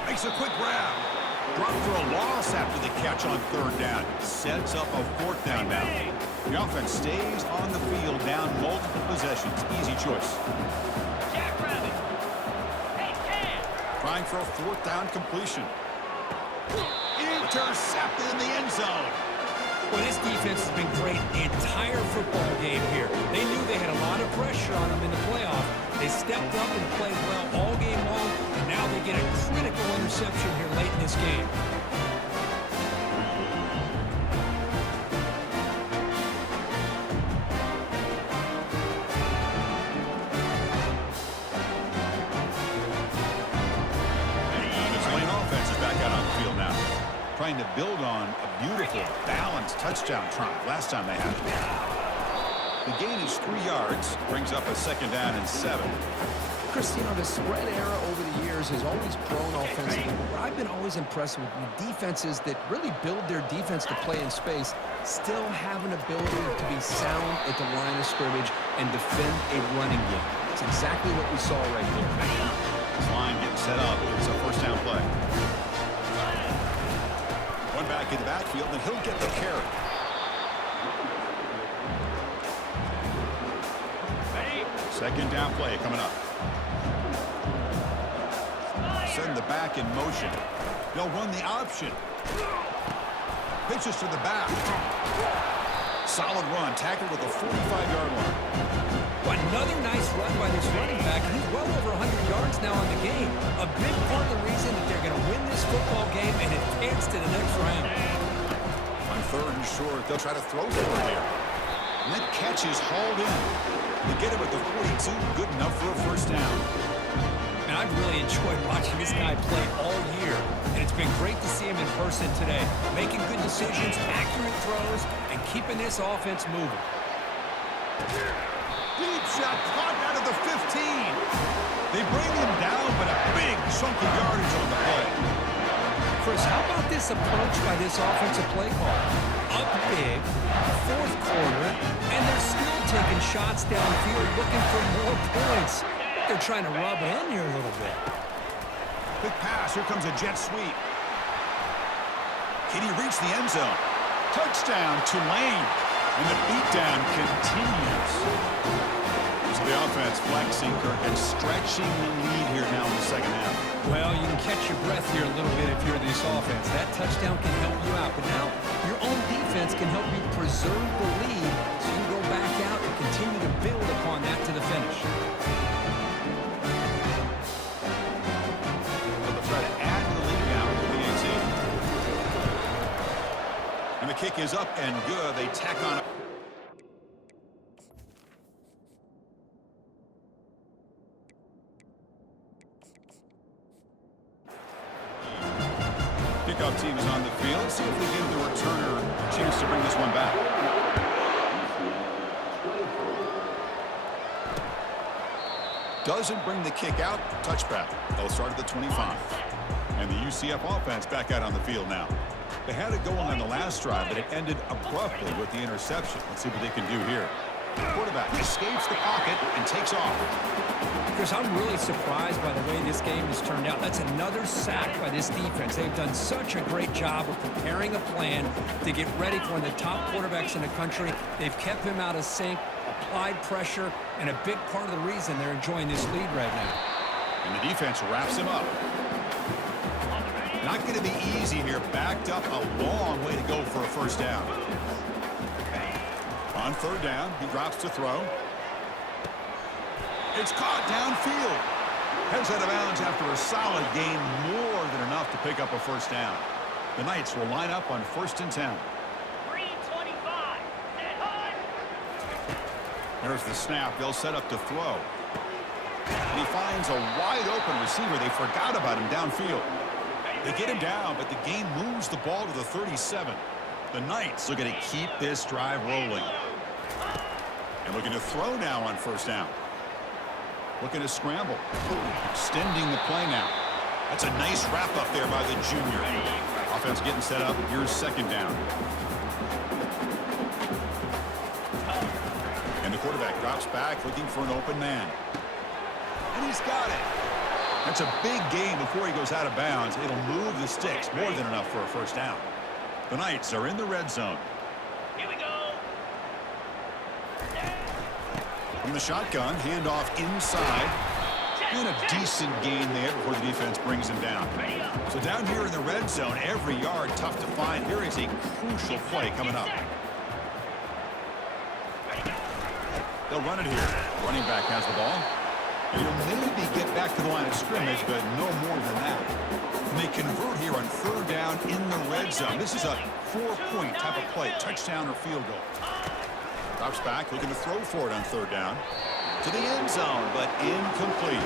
Makes a quick grab. Dropped for a loss after the catch on 3rd down. Sets up a 4th down now. The offense stays on the field, down multiple possessions. Easy choice. Trying for a 4th down completion. Intercepted in the end zone. Well, this defense has been great the entire football game here. They knew they had a lot of pressure on them in the playoff. They stepped up and played well all game long, and now they get a critical interception here late in this game. Trying to build on a beautiful, balanced touchdown drive last time they had it. The gain is 3 yards, brings up a 2nd down and 7. Chris, you know, the spread era over the years has always grown offensively. But I've been always impressed with defenses that really build their defense to play in space, still have an ability to be sound at the line of scrimmage and defend a running game. It's exactly what we saw right here. This line getting set up. It's a 1st down play. One back in the backfield, and he'll get the carry. Second down play coming up. Send the back in motion. They'll run the option. Pitches to the back. Solid run, tackled at the 45-yard line. Another nice run by this running back. He's well over 100 yards now on the game. A big part of the reason that they're going to win this football game and advance to the next round. On third and short, they'll try to throw for it here. And that catch is hauled in. They get him at the 42, good enough for a first down. And I've really enjoyed watching this guy play all year. And it's been great to see him in person today. Making good decisions, accurate throws, and keeping this offense moving. Deep shot caught out of the 15. They bring him down, but a big chunk of yardage on the play. Chris, how about this approach by this offensive play call? Up big, fourth quarter, and they're still taking shots downfield looking for more points. They're trying to rub in here a little bit. Quick pass. Here comes a jet sweep. Can he reach the end zone? Touchdown, Tulane. And the beatdown continues. So the offense flexing, Kirk, and stretching the lead here now in the second half. Well, you can catch your breath here a little bit if you're this offense. That touchdown can help you out. But now your own defense can help you preserve the lead so you can go back out and continue to build upon that to the finish. They'll try to add to the lead now with the 18. And the kick is up and good. They tack on it. Kickoff team is on the field. See if we give the returner a chance to bring this one back. Doesn't bring the kick out. Touchback. They'll start at the 25. And the UCF offense back out on the field now. They had it going on the last drive, but it ended abruptly with the interception. Let's see what they can do here. The quarterback escapes the pocket and takes off. Chris, I'm really surprised by the way this game has turned out. That's another sack by this defense. They've done such a great job of preparing a plan to get ready for one of the top quarterbacks in the country. They've kept him out of sync, applied pressure, and a big part of the reason they're enjoying this lead right now. And the defense wraps him up. Not going to be easy here. Backed up a long way to go for a first down. On third down, he drops to throw. It's caught downfield. Heads out of bounds after a solid gain, more than enough to pick up a first down. The Knights will line up on 1st and 10. 3:25. There's the snap. They'll set up to throw. And he finds a wide open receiver. They forgot about him downfield. They get him down, but the game moves the ball to the 37. The Knights looking to keep this drive rolling. And looking to throw now on first down. Looking to scramble. Extending the play now. That's a nice wrap up there by the junior. Offense getting set up. Here's second down. And the quarterback drops back looking for an open man. And he's got it. That's a big gain before he goes out of bounds. It'll move the sticks more than enough for a first down. The Knights are in the red zone. Here we go. From the shotgun, handoff inside. And a decent gain there before the defense brings him down. So down here in the red zone, every yard tough to find. Here is a crucial play coming up. They'll run it here. Running back has the ball. He'll maybe get back to the line of scrimmage, but no more than that. And they convert here on third down in the red zone. This is a 4-point type of play, touchdown or field goal. Drops back, looking to throw for it on third down. To the end zone, but incomplete.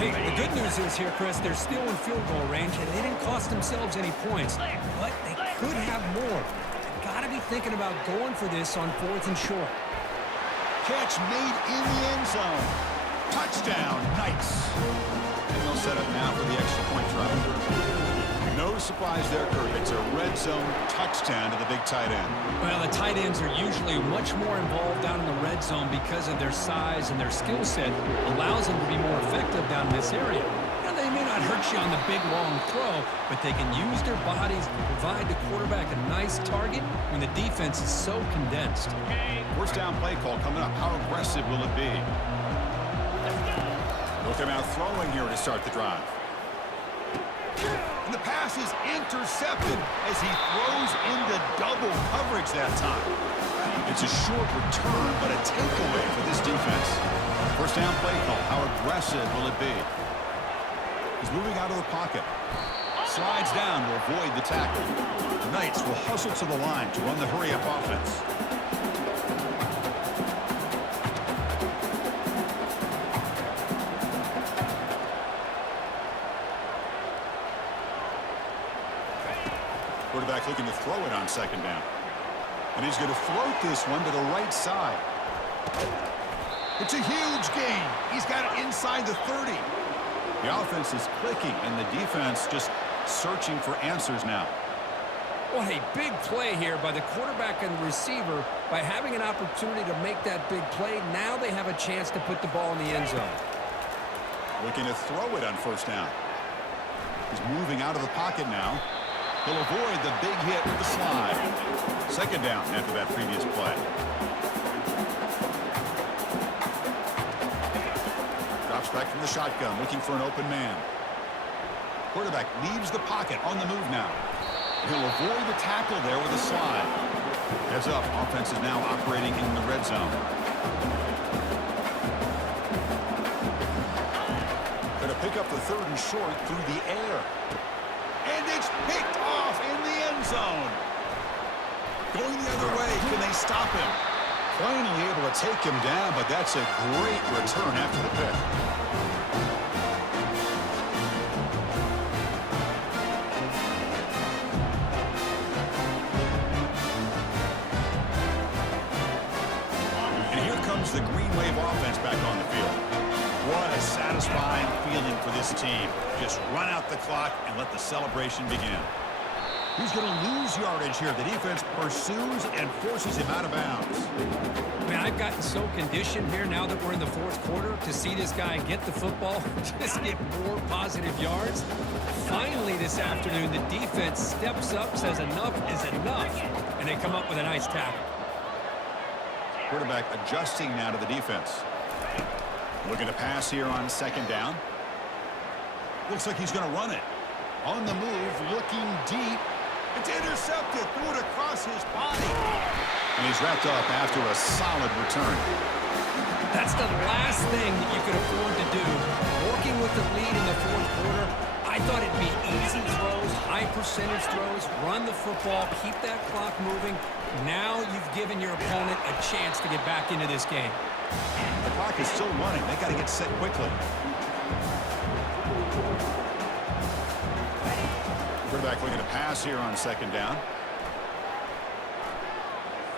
Hey, the good news is here, Chris, they're still in field goal range, and they didn't cost themselves any points. But they could have more. They've got to be thinking about going for this on 4th and short. Catch made in the end zone. Touchdown, Knights. And they'll set up now for the extra point try. No surprise there, Kirk. It's a red zone touchdown to the big tight end. Well, the tight ends are usually much more involved down in the red zone because of their size and their skill set allows them to be more effective down in this area. Now, they may not hurt you on the big, long throw, but they can use their bodies to provide the quarterback a nice target when the defense is so condensed. First down play call coming up. How aggressive will it be? They'll come out throwing here to start the drive. And the pass is intercepted as he throws into double coverage that time. It's a short return, but a takeaway for this defense. First down play call. How aggressive will it be? He's moving out of the pocket. Slides down to avoid the tackle. The Knights will hustle to the line to run the hurry-up offense. Quarterback looking to throw it on second down. And he's going to float this one to the right side. It's a huge gain. He's got it inside the 30. The offense is clicking, and the defense just searching for answers now. What a big play here by the quarterback and the receiver. By having an opportunity to make that big play, now they have a chance to put the ball in the end zone. Looking to throw it on first down. He's moving out of the pocket now. He'll avoid the big hit with the slide. Second down after that previous play. Drops back from the shotgun, looking for an open man. Quarterback leaves the pocket on the move now. He'll avoid the tackle there with a slide. Heads up, offense is now operating in the red zone. Going to pick up the third and short through the air. And it's picked off in the end zone. Going the other way, can they stop him? Finally able to take him down, but that's a great return after the pick. And here comes the Green Wave offense back on the field. What a satisfying feeling for this team. Just run out the clock and let the celebration begin. He's going to lose yardage here. The defense pursues and forces him out of bounds. Man, I've gotten so conditioned here now that we're in the fourth quarter to see this guy get the football, just get more positive yards. Finally this afternoon, the defense steps up, says enough is enough, and they come up with a nice tackle. Quarterback adjusting now to the defense. Looking to pass here on second down. Looks like he's going to run it. On the move, looking deep. It's intercepted. Threw it across his body. And he's wrapped up after a solid return. That's the last thing that you could afford to do. Working with the lead in the fourth quarter, I thought it'd be easy throws, high percentage throws, run the football, keep that clock moving. Now you've given your opponent a chance to get back into this game. The clock is still running. They got to get set quickly. Quarterback looking to pass here on second down.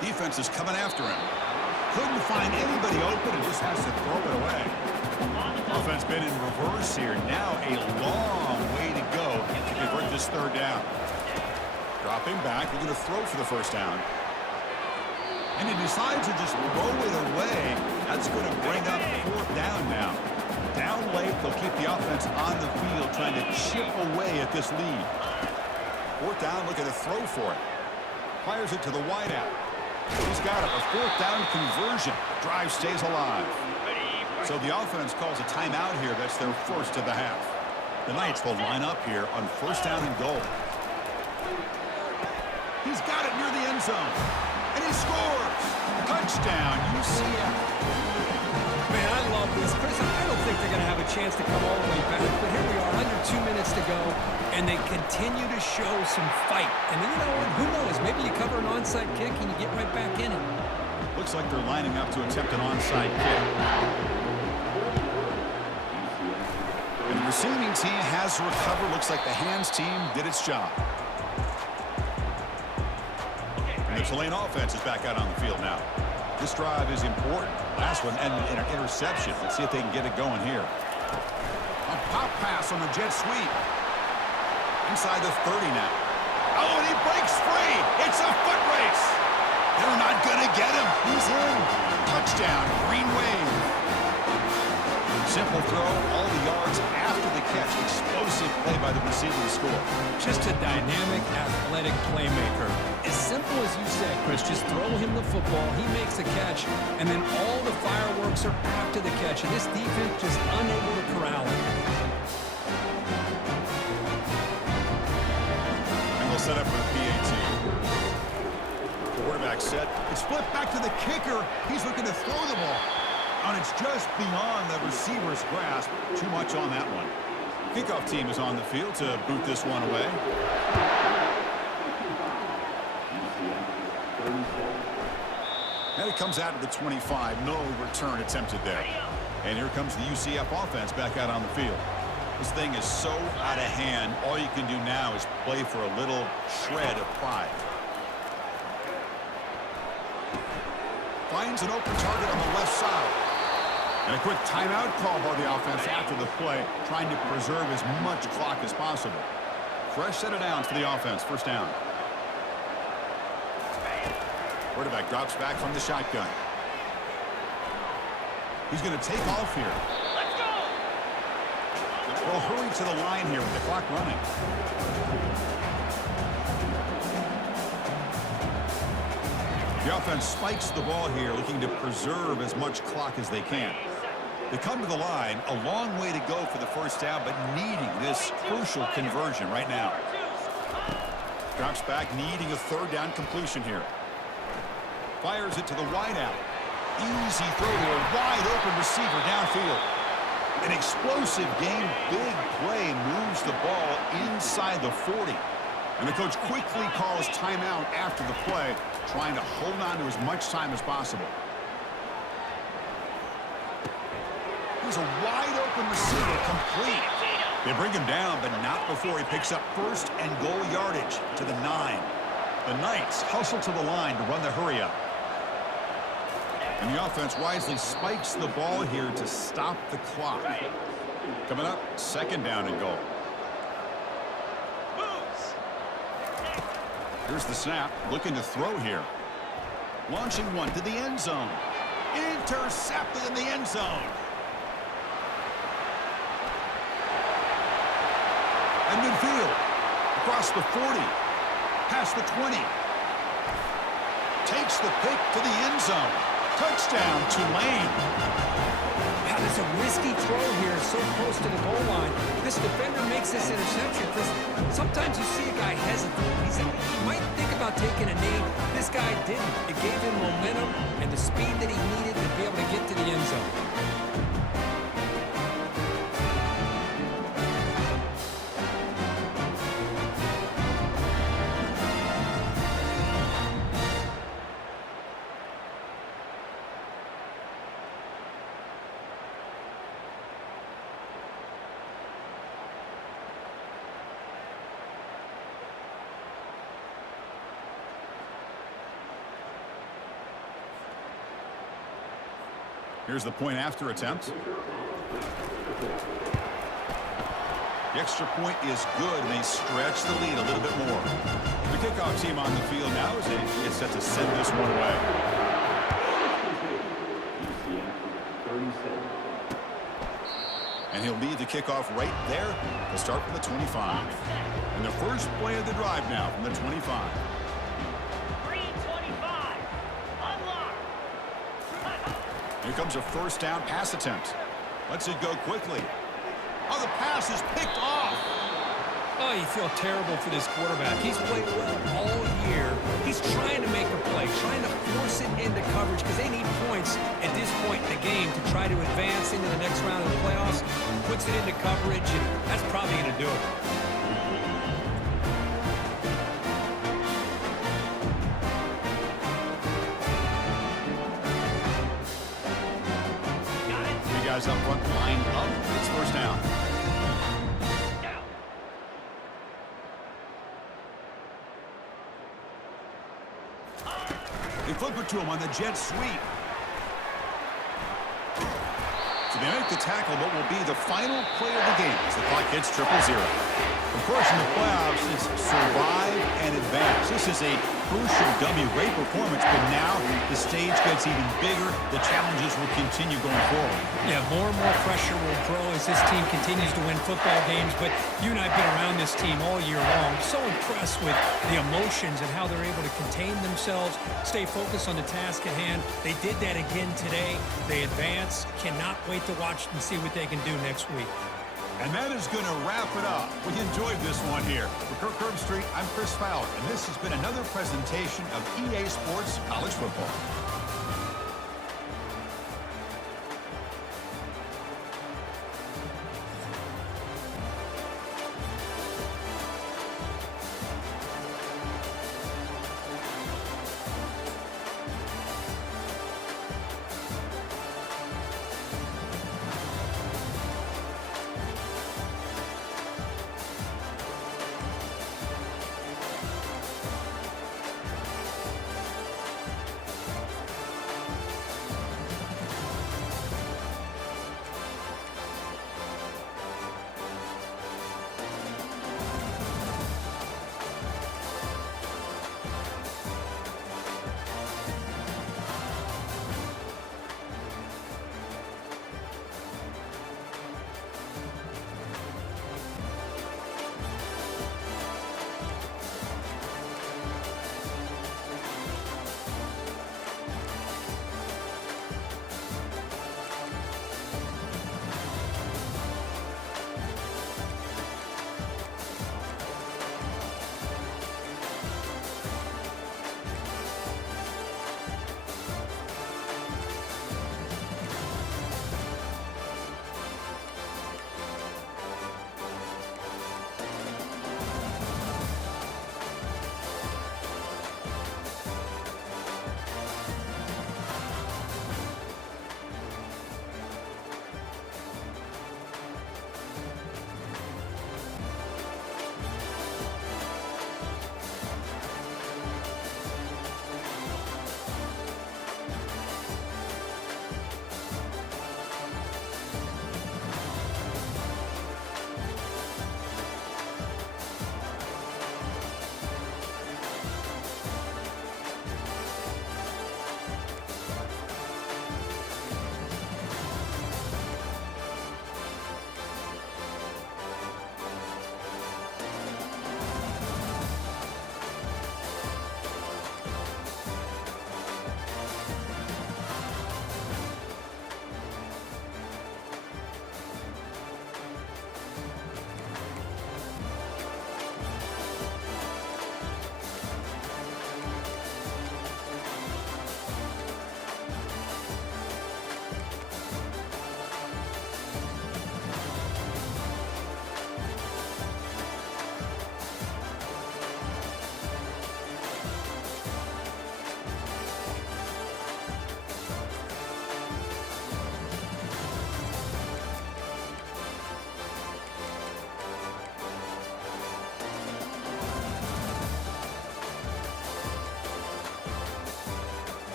Defense is coming after him. Couldn't find anybody open and just has to throw it away. Offense been in reverse here. Now a long way to go to convert this third down. Dropping back, looking to throw for the first down. And he decides to just throw it away. That's going to bring up fourth down now. Down late, they'll keep the offense on the field trying to chip away at this lead. Fourth down, looking to throw for it. Fires it to the wideout. He's got it. A fourth down conversion. Drive stays alive. So the offense calls a timeout here. That's their first of the half. The Knights will line up here on first down and goal. He's got it near the end zone. And he scores! Touchdown, UCF. Man, I love this. Chris, I don't think they're going to have a chance to come all the way back, but here we are, under 2 minutes to go, and they continue to show some fight. And then, you know what, who knows? Maybe you cover an onside kick and you get right back in it. Looks like they're lining up to attempt an onside kick. And the receiving team has recovered. Looks like the hands team did its job. The Tulane offense is back out on the field now. This drive is important. Last one ended in an interception. Let's see if they can get it going here. A pop pass on the jet sweep. Inside the 30 now. Oh, and he breaks free. It's a foot race. They're not going to get him. He's in. Touchdown, Green Wave. Simple throw, all the yards after the catch. Explosive play by the receiver to score. Just a dynamic, athletic playmaker. As simple as you said, Chris, just throw him the football, he makes a catch, and then all the fireworks are after the catch, and this defense just unable to corral him. set up for the PAT. Quarterback set. It's flipped back to the kicker. He's looking to throw the ball. And it's just beyond the receiver's grasp. Too much on that one. Kickoff team is on the field to boot this one away. And it comes out to the 25. No return attempted there. And here comes the UCF offense back out on the field. This thing is so out of hand. All you can do now is play for a little shred of pride. Finds an open target on the left side. And a quick timeout call by the offense after the play, trying to preserve as much clock as possible. Fresh set of downs for the offense. First down. Quarterback drops back from the shotgun. He's going to take off here. Let's go! Well, hurry to the line here with the clock running. The offense spikes the ball here, looking to preserve as much clock as they can. They come to the line, a long way to go for the first down, but needing this crucial conversion right now. Drops back, needing a third down completion here. Fires it to the wideout. Easy throw to a wide-open receiver downfield. An explosive game, big play, moves the ball inside the 40. And the coach quickly calls timeout after the play, trying to hold on to as much time as possible. He's a wide-open receiver, complete. They bring him down, but not before he picks up first and goal yardage to the 9. The Knights hustle to the line to run the hurry-up. And the offense wisely spikes the ball here to stop the clock. Coming up, second down and goal. Here's the snap, looking to throw here. Launching one to the end zone. Intercepted in the end zone. And midfield, across the 40, past the 20. Takes the pick to the end zone. Touchdown, Tulane. Wow, that's a risky throw here, so close to the goal line. This defender makes this interception because sometimes you see a guy hesitate. He might think about taking a knee. This guy didn't. It gave him momentum and the speed that he needed to be able to get to the end zone. Here's the point after attempt. The extra point is good, and they stretch the lead a little bit more. The kickoff team on the field now as they get set to send this one away. And he'll lead the kickoff right there to start from the 25. And the first play of the drive now from the 25. Here comes a first down pass attempt. Lets it go quickly. Oh, the pass is picked off. Oh, you feel terrible for this quarterback. He's played well all year. He's trying to make a play, trying to force it into coverage because they need points at this point in the game to try to advance into the next round of the playoffs. Puts it into coverage, and that's probably going to do it. Guys up front, lined up. It's first down. They flip it to him on the jet sweep. So they make the tackle, what will be the final play of the game as the clock hits 0-0. Of course, in the playoffs, it's survive and advance. This is a crucial W. Great performance, but now the stage gets even bigger. The challenges will continue going forward. Yeah, more and more pressure will grow as this team continues to win football games, but you and I have been around this team all year long. So impressed with the emotions and how they're able to contain themselves, stay focused on the task at hand. They did that again today. They advance. Cannot wait to watch and see what they can do next week. And that is going to wrap it up. We enjoyed this one here. For Kirk Herbstreit, I'm Chris Fowler, and this has been another presentation of EA Sports College Football.